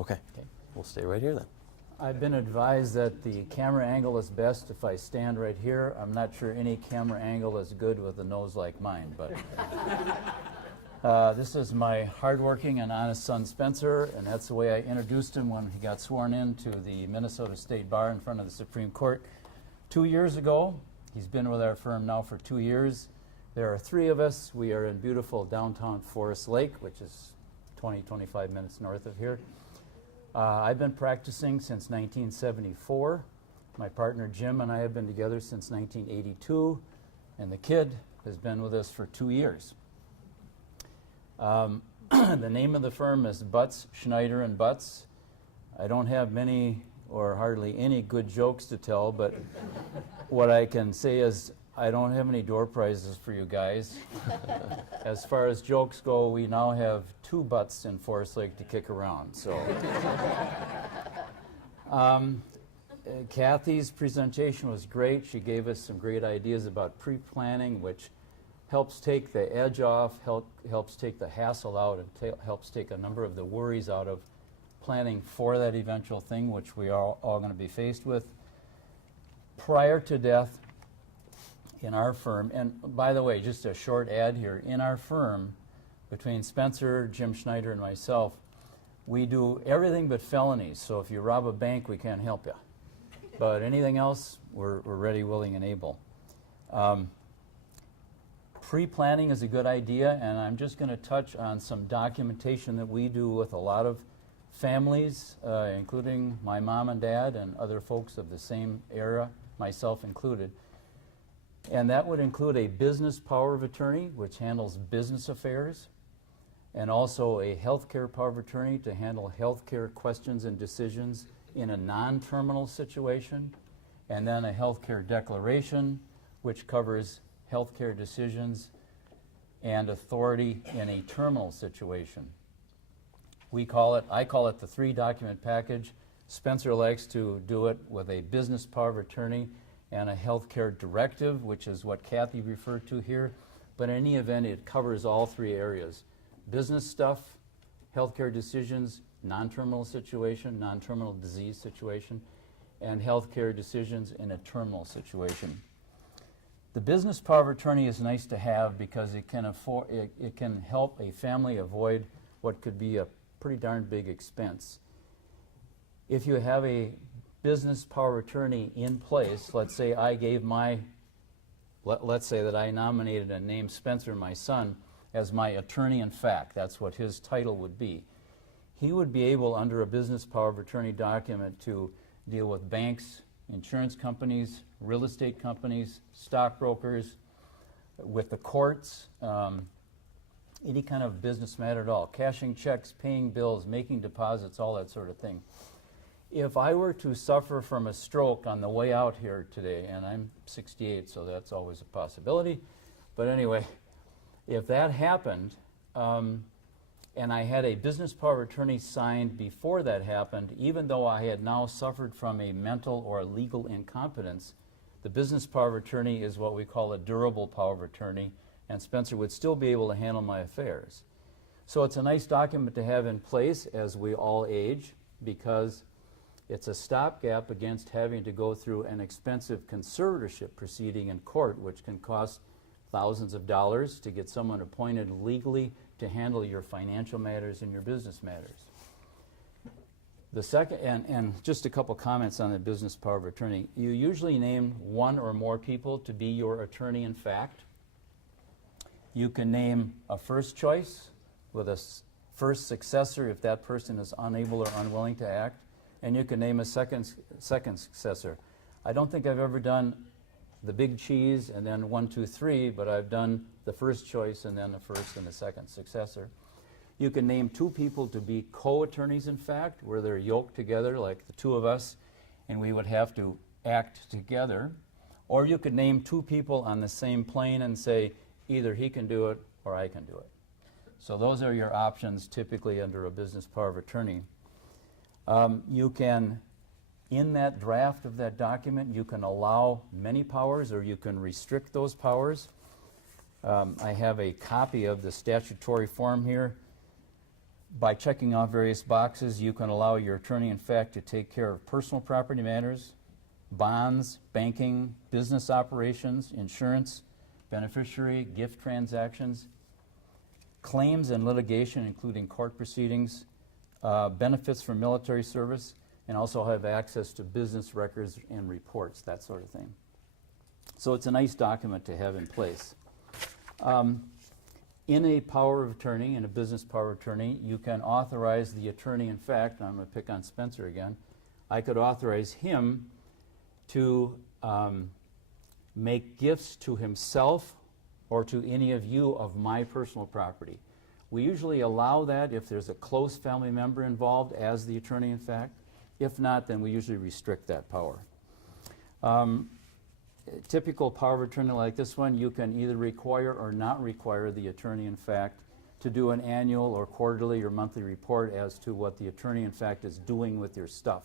Okay. Okay. We'll stay right here then. I've been advised that the camera angle is best if I stand right here. I'm not sure any camera angle is good with a nose like mine, but this is my hardworking and honest son, Spencer, and that's the way I introduced him when he got sworn in to the Minnesota State Bar in front of the Supreme Court 2 years ago. He's been with our firm now for 2 years. There are 3 of us. We are in beautiful downtown Forest Lake, which is 25 minutes north of here. I've been practicing since 1974. My partner Jim and I have been together since 1982, and the kid has been with us for 2 years. The name of the firm is Butts, Schneider, and Butts. I don't have many or hardly any good jokes to tell, but what I can say is I don't have any door prizes for you guys. As far as jokes go, we now have 2 butts in Forest Lake to kick around. So, Kathy's presentation was great. She gave us some great ideas about pre-planning, which helps take the edge off, helps take the hassle out, and helps take a number of the worries out of planning for that eventual thing, which we are all going to be faced with. Prior to death, in our firm, and by the way, just a short ad here, in our firm, between Spencer, Jim Schneider, and myself, we do everything but felonies. So if you rob a bank, we can't help you. But anything else, we're ready, willing, and able. Pre-planning is a good idea, and I'm just going to touch on some documentation that we do with a lot of families, including my mom and dad and other folks of the same era, myself included. And that would include a business power of attorney, which handles business affairs, and also a healthcare power of attorney to handle healthcare questions and decisions in a non-terminal situation, and then a healthcare declaration, which covers healthcare decisions and authority in a terminal situation. I call it the 3-document package. Spencer likes to do it with a business power of attorney and a healthcare directive, which is what Kathy referred to here. But in any event, it covers all 3 areas. Business stuff, healthcare decisions, non-terminal situation, non-terminal disease situation, and healthcare decisions in a terminal situation. The business power of attorney is nice to have because it can help a family avoid what could be a pretty darn big expense. If you have a business power of attorney in place, let's say I gave let's say that I nominated and named Spencer, my son, as my attorney in fact. That's what his title would be. He would be able, under a business power of attorney document, to deal with banks, insurance companies, real estate companies, stockbrokers, with the courts, any kind of business matter at all, cashing checks, paying bills, making deposits, all that sort of thing. If I were to suffer from a stroke on the way out here today, and I'm 68, so that's always a possibility, but anyway, if that happened, and I had a business power of attorney signed before that happened, even though I had now suffered from a mental or legal incompetence, the business power of attorney is what we call a durable power of attorney, and Spencer would still be able to handle my affairs. So it's a nice document to have in place as we all age, because it's a stopgap against having to go through an expensive conservatorship proceeding in court, which can cost thousands of dollars to get someone appointed legally to handle your financial matters and your business matters. The second, and just a couple comments on the business power of attorney. You usually name 1 or more people to be your attorney in fact. You can name a first choice with a first successor if that person is unable or unwilling to act, and you can name a second successor. I don't think I've ever done the big cheese and then 1, 2, 3, but I've done the first choice and then the first and the second successor. You can name 2 people to be co-attorneys in fact, where they're yoked together like the 2 of us, and we would have to act together. Or you could name 2 people on the same plane and say, either he can do it or I can do it. So those are your options typically under a business power of attorney. You can, in that draft of that document, you can allow many powers or you can restrict those powers. I have a copy of the statutory form here. By checking off various boxes, you can allow your attorney-in-fact to take care of personal property matters, bonds, banking, business operations, insurance, beneficiary, gift transactions, claims and litigation, including court proceedings, benefits from military service, and also have access to business records and reports, that sort of thing. So it's a nice document to have in place. In a power of attorney, in a business power of attorney, you can authorize the attorney-in-fact, and I'm going to pick on Spencer again, I could authorize him to make gifts to himself or to any of you of my personal property. We usually allow that if there's a close family member involved as the attorney-in-fact. If not, then we usually restrict that power. Typical power of attorney like this one, you can either require or not require the attorney-in-fact to do an annual or quarterly or monthly report as to what the attorney-in-fact is doing with your stuff.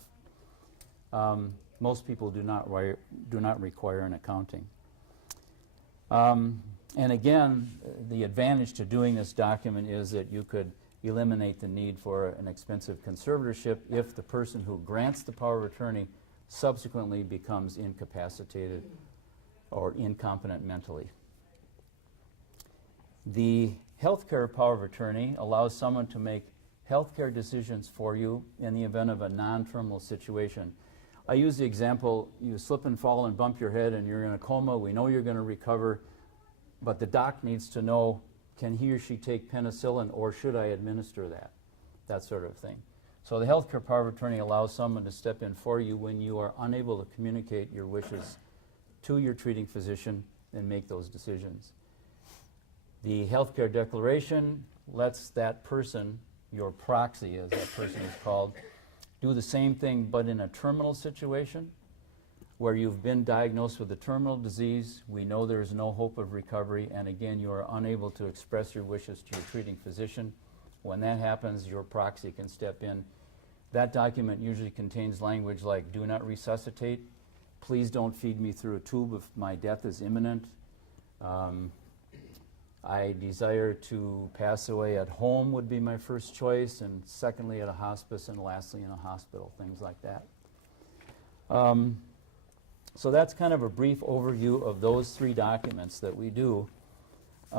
Most people do not require an accounting. And again, the advantage to doing this document is that you could eliminate the need for an expensive conservatorship if the person who grants the power of attorney subsequently becomes incapacitated or incompetent mentally. The healthcare power of attorney allows someone to make healthcare decisions for you in the event of a non-terminal situation. I use the example, you slip and fall and bump your head and you're in a coma, we know you're going to recover, but the doc needs to know, can he or she take penicillin or should I administer that? That sort of thing. So the healthcare power of attorney allows someone to step in for you when you are unable to communicate your wishes to your treating physician and make those decisions. The healthcare declaration lets that person, your proxy as that person is called, do the same thing but in a terminal situation where you've been diagnosed with a terminal disease, we know there is no hope of recovery, and again you are unable to express your wishes to your treating physician. When that happens, your proxy can step in. That document usually contains language like, do not resuscitate, please don't feed me through a tube if my death is imminent, I desire to pass away at home would be my first choice, and secondly at a hospice, and lastly in a hospital, things like that. So that's kind of a brief overview of those three documents that we do. Can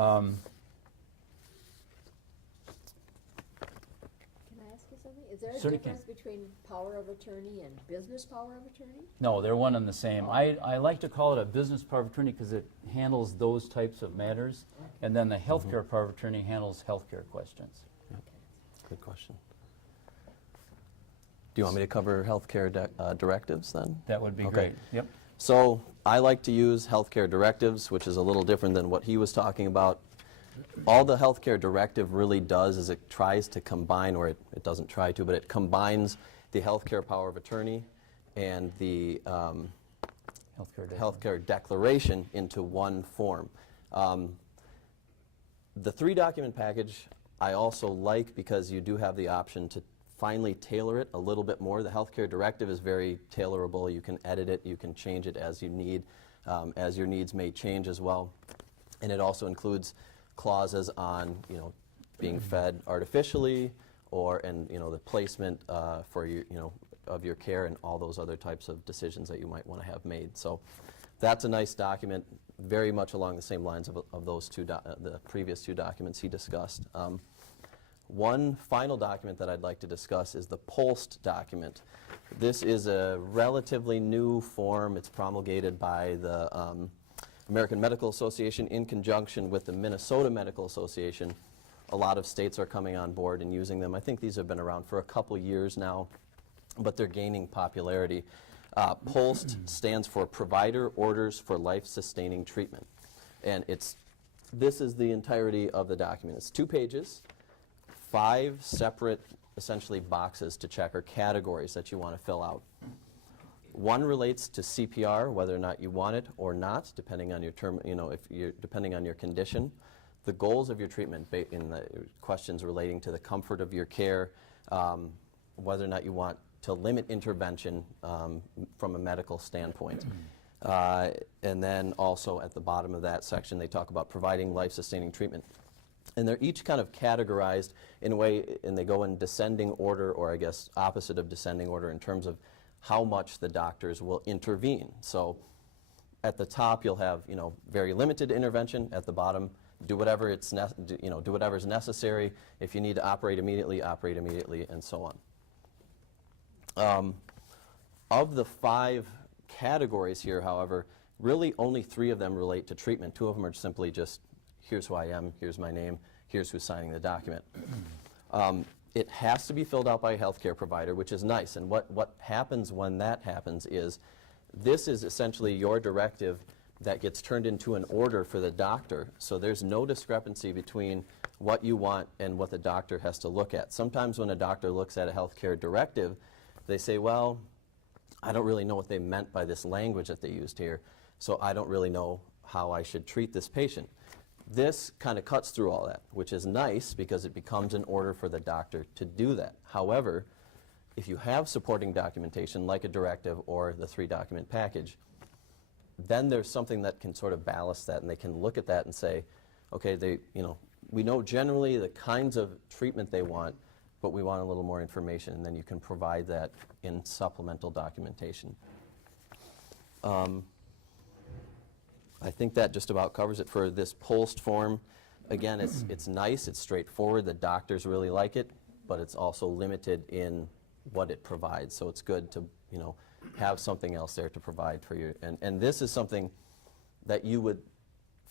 I ask you something? Is there a Certainly difference between power of attorney and business power of attorney? No, they're one and the same. Oh. I like to call it a business power of attorney because it handles those types of matters, and then the healthcare power of attorney handles healthcare questions. Good question. Do you want me to cover healthcare directives then? That would be Okay. great. Yep. So I like to use healthcare directives, which is a little different than what he was talking about. All the healthcare directive really does is it tries to combine, or it doesn't try to, but it combines the healthcare power of attorney and the healthcare declaration into one form. The three-document package I also like because you do have the option to finally tailor it a little bit more. The healthcare directive is very tailorable. You can edit it, you can change it as you need, as your needs may change as well. And it also includes clauses on, being fed artificially, and the placement for your, of your care, and all those other types of decisions that you might want to have made. So that's a nice document, very much along the same lines of those the previous two documents he discussed. One final document that I'd like to discuss is the POLST document. This is a relatively new form. It's promulgated by the American Medical Association in conjunction with the Minnesota Medical Association. A lot of states are coming on board and using them. I think these have been around for a couple years now, but they're gaining popularity. POLST stands for Provider Orders for Life-Sustaining Treatment. And this is the entirety of the document. It's 2 pages. 5 separate, essentially, boxes to check, or categories that you want to fill out. One relates to CPR, whether or not you want it or not, depending on your depending on your condition. The goals of your treatment, in the questions relating to the comfort of your care, whether or not you want to limit intervention from a medical standpoint. And then also at the bottom of that section, they talk about providing life-sustaining treatment. And they're each kind of categorized in a way, and they go in descending order, or I guess opposite of descending order, in terms of how much the doctors will intervene. So at the top, you'll have, very limited intervention. At the bottom, do whatever's necessary. If you need to operate immediately, and so on. Of the 5 categories here, however, really only 3 of them relate to treatment. 2 of them are simply just, here's who I am, here's my name, here's who's signing the document. It has to be filled out by a healthcare provider, which is nice. And what happens when that happens is, this is essentially your directive that gets turned into an order for the doctor. So there's no discrepancy between what you want and what the doctor has to look at. Sometimes when a doctor looks at a healthcare directive, they say, well, I don't really know what they meant by this language that they used here, so I don't really know how I should treat this patient. This kind of cuts through all that, which is nice because it becomes an order for the doctor to do that. However, if you have supporting documentation like a directive or the 3-document package, then there's something that can sort of ballast that, and they can look at that and say, okay, we know generally the kinds of treatment they want, but we want a little more information, and then you can provide that in supplemental documentation. I think that just about covers it for this POLST form. Again, it's nice, it's straightforward, the doctors really like it, but it's also limited in what it provides. So it's good to have something else there to provide for you. And this is something that you would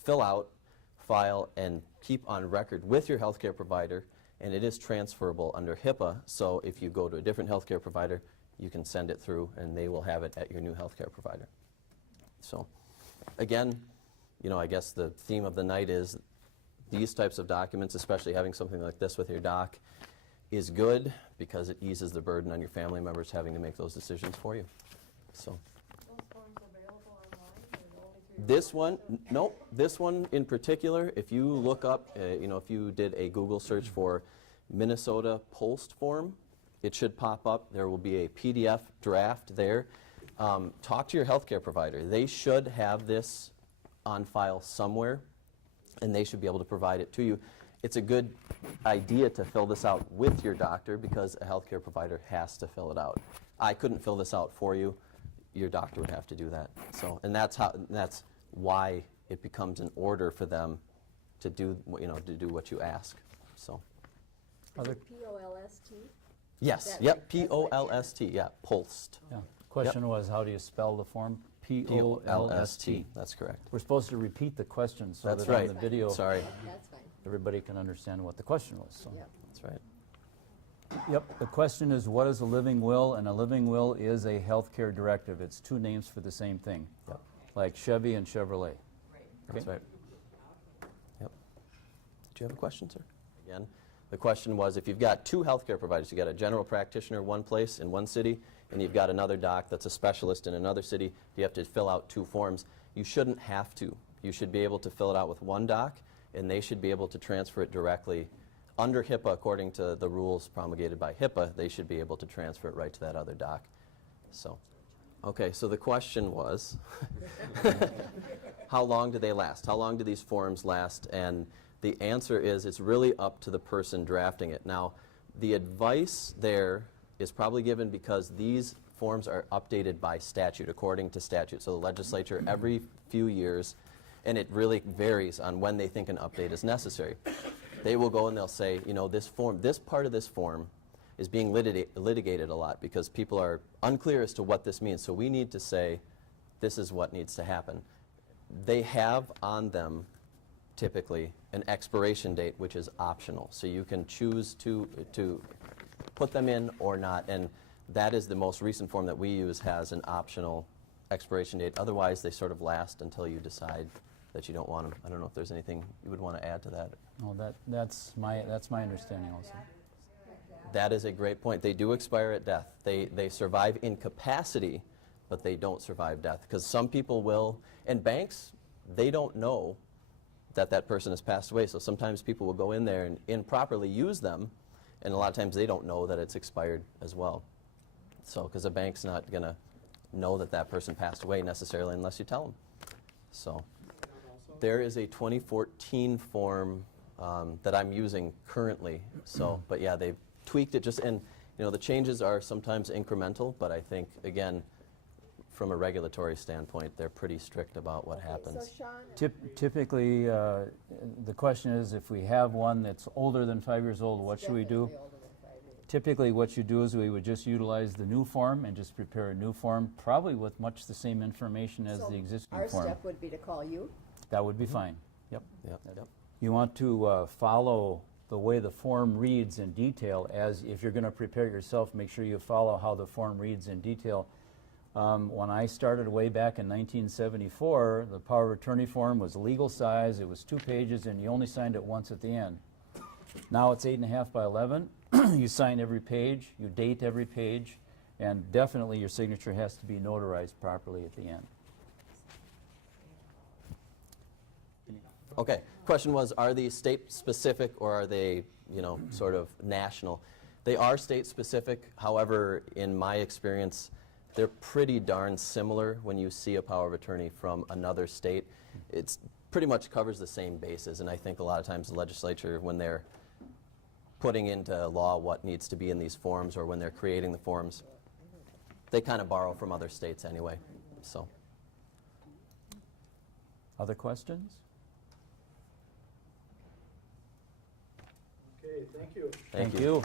fill out, file, and keep on record with your healthcare provider, and it is transferable under HIPAA. So if you go to a different healthcare provider, you can send it through, and they will have it at your new healthcare provider. So again, I guess the theme of the night is these types of documents, especially having something like this with your doc, is good because it eases the burden on your family members having to make those decisions for you. So Those forms available online, or only through your this one, nope, this one in particular, if you look up, if you did a Google search for Minnesota POLST form, it should pop up. There will be a PDF draft there. Talk to your healthcare provider. They should have this on file somewhere, and they should be able to provide it to you. It's a good idea to fill this out with your doctor because a healthcare provider has to fill it out. I couldn't fill this out for you. Your doctor would have to do that. So, and that's why it becomes an order for them to do, to do what you ask. So. Is it P-O-L-S-T? Yes. That Yep. right? That's right, P-O-L-S-T. Yeah. POLST. Yeah. Question was, how do you spell the form? P-O-L-S-T. That's correct. We're supposed to repeat the question so That's that right. on the video Sorry. That's fine. everybody can understand what the question was. So. Yep. That's right. Yep, the question is, what is a living will? And a living will is a healthcare directive. It's 2 names for the same thing, Yep. like Chevy and Chevrolet. That's right. Yep. Do you have a question, sir? Again, the question was, if you've got 2 healthcare providers, you've got a general practitioner one place in one city, and you've got another doc that's a specialist in another city, you have to fill out 2 forms. You shouldn't have to. You should be able to fill it out with one doc, and they should be able to transfer it directly. Under HIPAA, according to the rules promulgated by HIPAA, they should be able to transfer it right to that other doc. So, okay, so the question was, how long do they last? How long do these forms last? And the answer is, it's really up to the person drafting it. Now, the advice there is probably given because these forms are updated by statute, according to statute. So the legislature, every few years, and it really varies on when they think an update is necessary. They will go and they'll say, this part of this form is being litigated a lot because people are unclear as to what this means. So we need to say, this is what needs to happen. They have on them, typically, an expiration date, which is optional. So you can choose to put them in or not. And that is the most recent form that we use, has an optional expiration date. Otherwise, they sort of last until you decide that you don't want them. I don't know if there's anything you would want to add to that. No, that's my understanding also. That is a great point. They do expire at death. They survive incapacity, but they don't survive death. Because some people will, and banks, they don't know that that person has passed away. So sometimes people will go in there and improperly use them, and a lot of times they don't know that it's expired as well. So, because a bank's not going to know that that person passed away necessarily unless you tell them. So, there is a 2014 form that I'm using currently. So, but yeah, they've tweaked it just, and the changes are sometimes incremental, but I think, again, from a regulatory standpoint, they're pretty strict about what happens. So Sean, Typically, the question is, if we have one that's older than 5 years old, what should we do? definitely older than 5 years. Typically, what you do is we would just utilize the new form and just prepare a new form, probably with much the same information as So the existing our form. step would be to call you. That would be fine. Yep. Yep. You want to follow the way the form reads in detail. As if you're going to prepare it yourself, make sure you follow how the form reads in detail. When I started way back in 1974, the power of attorney form was legal size. It was 2 pages, and you only signed it once at the end. Now it's 8.5 by 11. You sign every page, you date every page, and definitely your signature has to be notarized properly at the end. Okay, question was, are these state specific or are they, sort of national? They are state specific. However, in my experience, they're pretty darn similar when you see a power of attorney from another state. It's pretty much covers the same bases, and I think a lot of times the legislature, when they're putting into law what needs to be in these forms or when they're creating the forms, they kind of borrow from other states anyway. So, Other questions? Okay, thank you. thank you. you.